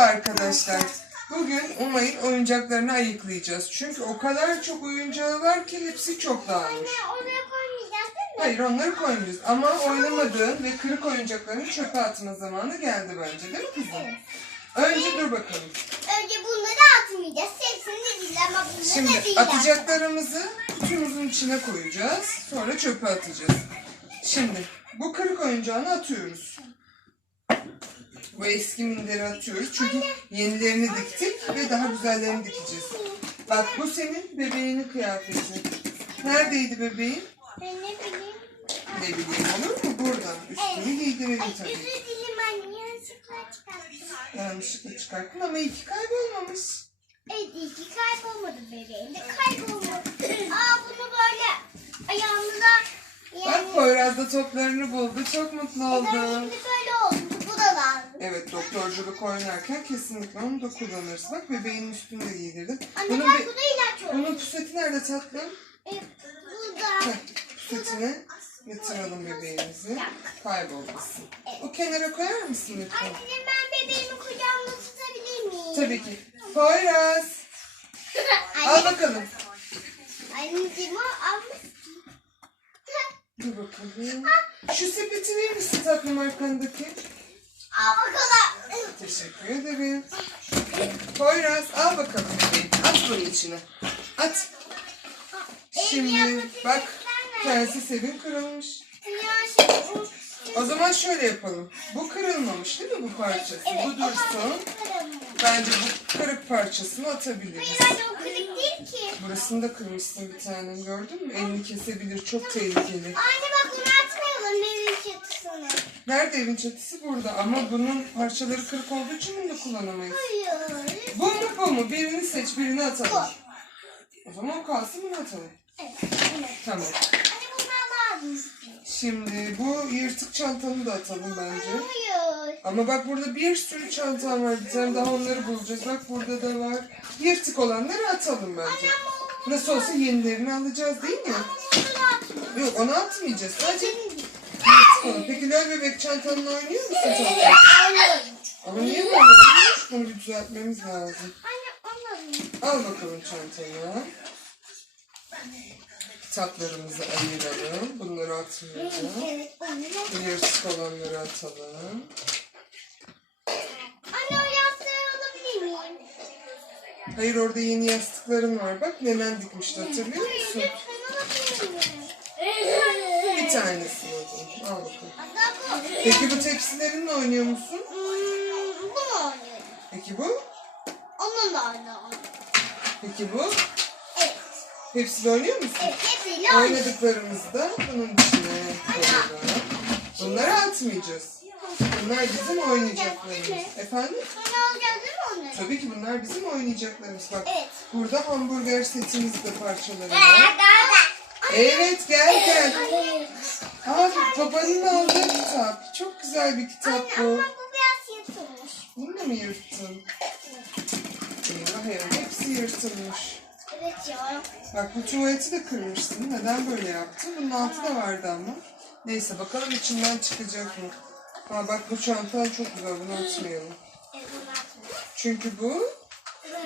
arkadaşlar. Bugün Umay'ın oyuncaklarını ayıklayacağız. Çünkü o kadar çok oyuncağı var ki hepsi çok dağılmış. Oraya koymayacağız değil mi? Hayır onları koymayacağız. Ama oynamadığın ve kırık oyuncaklarını çöpe atma zamanı geldi bence değil mi kızım? Önce dur bakalım. Önce bunları atmayacağız. Hepsini değil ama bunları da Şimdi değil. atacaklarımızı kutumuzun içine koyacağız. Sonra çöpe atacağız. Şimdi bu kırık oyuncağını atıyoruz. Bu eski minderi atıyoruz. Çünkü yenilerini diktik ve daha güzellerini dikeceğiz. Bak bu senin bebeğinin kıyafeti. Neredeydi bebeğin? Ben ne bileyim. Ne bileyim olur mu? Burada. Üstünü giydirelim Ay tabii. özür dilerim anne. Yanlışlıkla çıkarttım. Yanlışlıkla çıkarttın ama iyi ki kaybolmamış. Evet iyi ki kaybolmadı bebeğim de kaybolmadı. Aa bunu böyle ayağımıza yani Bak Poyraz da toplarını buldu. Çok mutlu oldu. şimdi böyle oldu. Bu da lazım. Evet doktorculuk oynarken kesinlikle onu da kullanırız. Bak bebeğin üstünü de giydirdim. Anne Bunun, be- bu da ilaç bunun puseti nerede tatlım? E, bu da. Heh, pusetine yatıralım bebeğimizi. Kaybolmasın. O kenara koyar mısın lütfen? Anne ben bebeğimi kucağımda tutabilir miyim? Tabii ki. Poyraz al Anne, bakalım. anneciğim o almış. Dur bakalım. Şu sepeti verir misin tatlım arkandaki? Al bakalım. Teşekkür ederim. Poyraz al bakalım. At bunun içine. At. Şimdi bak tersi sevin kırılmış. O- zaman şöyle yapalım. Bu kırılmamış değil mi bu parçası? Bu dursun. Bence bu kırık parçasını atabiliriz. Hayır anne o kırık değil ki. Burasını da kırmışsın bir tanem gördün mü? Elini kesebilir çok tehlikeli. Anne bak bunu atmayalım evin çatısını. Nerede evin çatısı? Burada ama bunun parçaları kırık olduğu için bunu da kullanamayız. Hayır. Bu mu bu mu? Birini seç birini atalım. O zaman o kalsın bunu atalım. Evet. evet. Tamam. Anne bunlar lazım. Şimdi bu yırtık çantanı da atalım bence. Hayır. Ama bak burada bir sürü çantam var. Bir tane daha onları bulacağız. Bak burada da var. Yırtık olanları atalım bence. Nasıl olsa yenilerini alacağız değil mi? Atma. Yok onu atmayacağız. Sadece Lol bebek çantanla oynuyor musun? Hayır. Ama niye böyle olmuş? Bunu bir düzeltmemiz lazım. Al bakalım çantayı. Kitaplarımızı ayıralım. Bunları atmayalım. Yırtık olanları atalım. Anne o yastığı alabilir miyim? Hayır orada yeni yastıkların var. Bak nenem dikmişti hatırlıyor musun? Bir tanesini Peki bu tepsilerinle oynuyor musun? Hmm, bu mu oynuyor? Peki bu? Onun da oynuyor. Peki bu? Evet. Hepsiyle oynuyor musun? Evet hepsiyle oynuyor. Oynadıklarımızı da bunun içine koyalım. Bunları atmayacağız. Bunlar bizim oynayacaklarımız. Efendim? Sonra alacağız değil mi onları? Tabii ki bunlar bizim oynayacaklarımız. Bak Evet. burada hamburger setimizde parçaları var. Evet gel gel. Aa babanın aldığı kitap. Çok güzel bir kitap Anne bu. ama bu biraz yırtılmış. Bunu da mı yırttın? Eyvah eyvah hepsi yırtılmış. Evet ya. Bak bu tuvaleti de kırmışsın. Neden böyle yaptın? Bunun altı da vardı ama. Neyse bakalım içinden çıkacak mı? Aa bak bu çantan çok güzel. Bunu açmayalım. Evet bunu atmış. Çünkü bu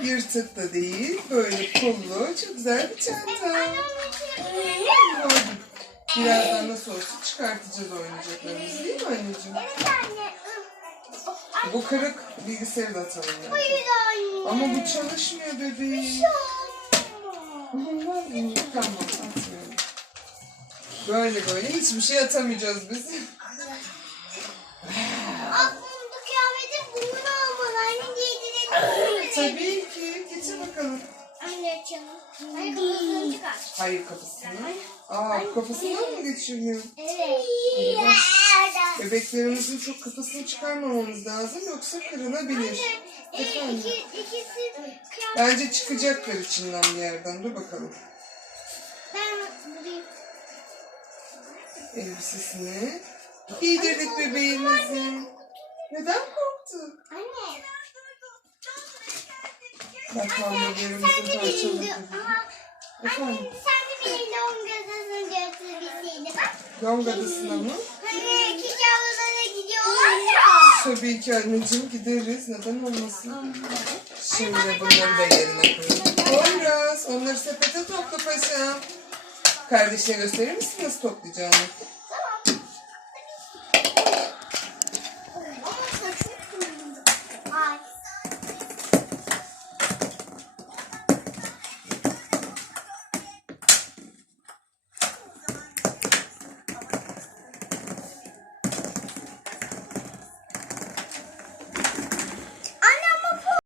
yırtık da değil. Böyle pullu. Çok güzel bir çanta. Anne onun içine Gördüm. Birazdan nasıl olsa çıkartacağız oyuncaklarımızı değil mi anneciğim? Evet anne. Ay, Bu kırık bilgisayarı da atalım yani. hayır anne. Ama bu çalışmıyor bebeğim. Olmaz. Olmaz mı? Tamam atmıyorum. Böyle böyle hiçbir şey atamayacağız biz. Açalım. Anne kafasını çıkar. Hayır kafasını. Aa kafasından mı geçiriyor? Evet. Bebeklerimizin çok kafasını çıkarmamamız lazım yoksa kırılabilir. Ee, Efendim? iki, ikisi kıyafet. Bence çıkacaklar içinden bir yerden. Dur bakalım. Ben bulayım. Elbisesini. Giydirdik bebeğimizin. Neden korktun? Anne. De. Aha. Efendim? Anne sen de benim doğum gözünün götürebilseydin bak. Yonga adasına mı? Hani iki yavrulara gidiyorlar ya. Tabii ki anneciğim gideriz. Neden olmasın? Şimdi bunları da yerine koyalım. Poyraz onları sepete topla paşam. Kardeşine gösterir misin nasıl toplayacağını?